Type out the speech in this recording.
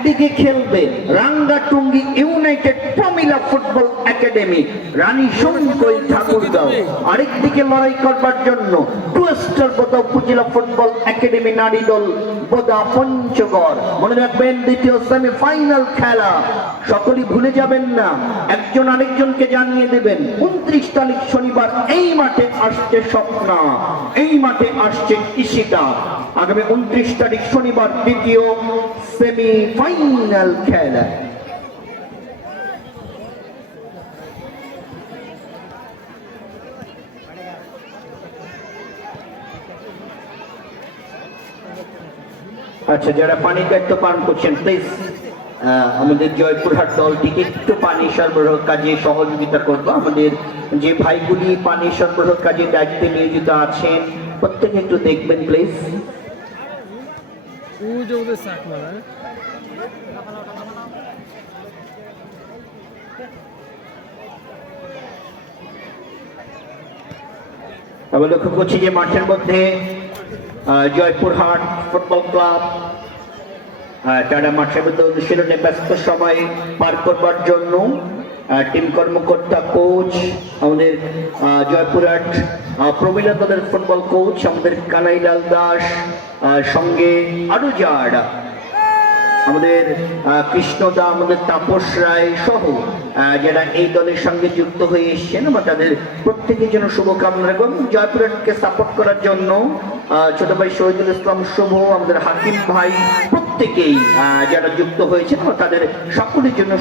একদিকে খেলবে রাঙ্গাটুঙ্গি ইউনাইটেড প্রমিলা football academy রানী শঙ্কই ঠাকুরগাঁও, আরেকদিকে লড়াই করবার জন্য টুয়েস্টার বোদা উপজেলা ফুটবল একাডেমি নারী দল বোদা পঞ্চগড়। মনে রাখবেন দ্বিতীয় সেমিফাইনাল খেলা, সকলেই ভুলে যাবেন না, একজন আরেকজনকে জানিয়ে দেবেন। 29 তারিখ শনিবার এই মাঠে আসছে স্বপ্না, এই মাঠে আসছে ঈশিতা। আগামী 29 তারিখ শনিবার দ্বিতীয় সেমিফাইনাল খেলা। আচ্ছা, যারা পানির দায়িত্ব পালন করছেন প্লিজ আমাদের জয়পুরহাট দলটিকে একটু পানি সরবরাহ কাজে সহযোগিতা করব। আমাদের যে ভাইগুলি পানি সরবরাহ কাজে দায়িত্বে নিয়োজিত আছেন প্রত্যেকে একটু দেখবেন প্লিজ। আমরা লক্ষ্য করছি যে মাঠের মধ্যে জয়পুরহাট ফুটবল ক্লাব তারা মাঠের মধ্যে অনুশীলনে ব্যস্ত সময় পার করবার জন্য টিম কর্মকর্তা, কোচ, আমাদের জয়পুরহাট প্রমিলা দলের ফুটবল কোচ আমাদের কানাইলাল দাস, সঙ্গে আরো যারা আমাদের কৃষ্ণদা, আমাদের তাপস রায় সহ যারা এই দলের সঙ্গে যুক্ত হয়ে এসছেন, আমরা তাদের প্রত্যেকের জন্য শুভকামনা এবং জয়পুরহাটকে সাপোর্ট করার জন্য ছোট ভাই শহীদুল ইসলাম শুভ, আমাদের হাকিম ভাই প্রত্যেকেই যারা যুক্ত হয়েছেন তাদের সকলের জন্য